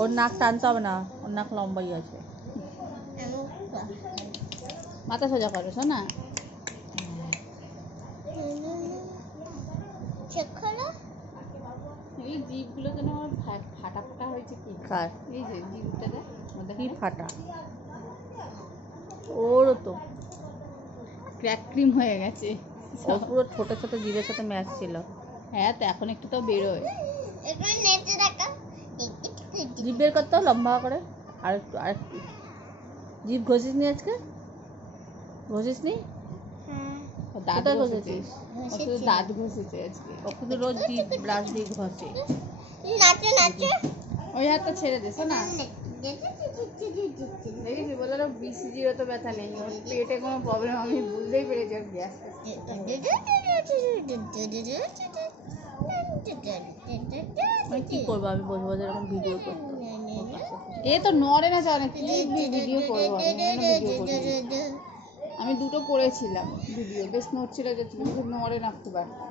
ওর নাক টানতে হবে না, ওর নাক লম্বাই আছে। মাথা সোজা করো শোনা। এই জিভগুলো যেন আমার ফাটা ফাটা হয়েছে। কি কার? এই যে জিভটা দেখ, কি ফাটা? ওরও তো ক্র্যাক ক্রিম হয়ে গেছে। ও পুরো ছোট ছোট জিভের সাথে ম্যাচ ছিল। হ্যাঁ, তো এখন একটু তো বেরোয়। জিভ বের করতে লম্বা করে। আর একটু আর একটু। জিভ ঘষিস নি আজকে? ঘষিস নি? দাঁত ঘষেছিস? দাঁত ঘষেছে আজকে। ও কিন্তু রোজ জিভ ব্রাশ দিয়ে ঘষে। ওই হাতটা ছেড়ে দিস না। দেখেছি বলে BCG-ও তো ব্যথা নেই, ওর পেটে কোনো প্রবলেম আমি বুঝতেই পেরেছি ওর গ্যাস। আমি কি করবো, আমি বসে বসে এরকম ভিডিও করতে। এ তো নড়ে না, জানে কি ভিডিও করবো আমি দুটো করেছিলাম ভিডিও, বেশ নড়ছিল যে নড়ে না খুব একটা।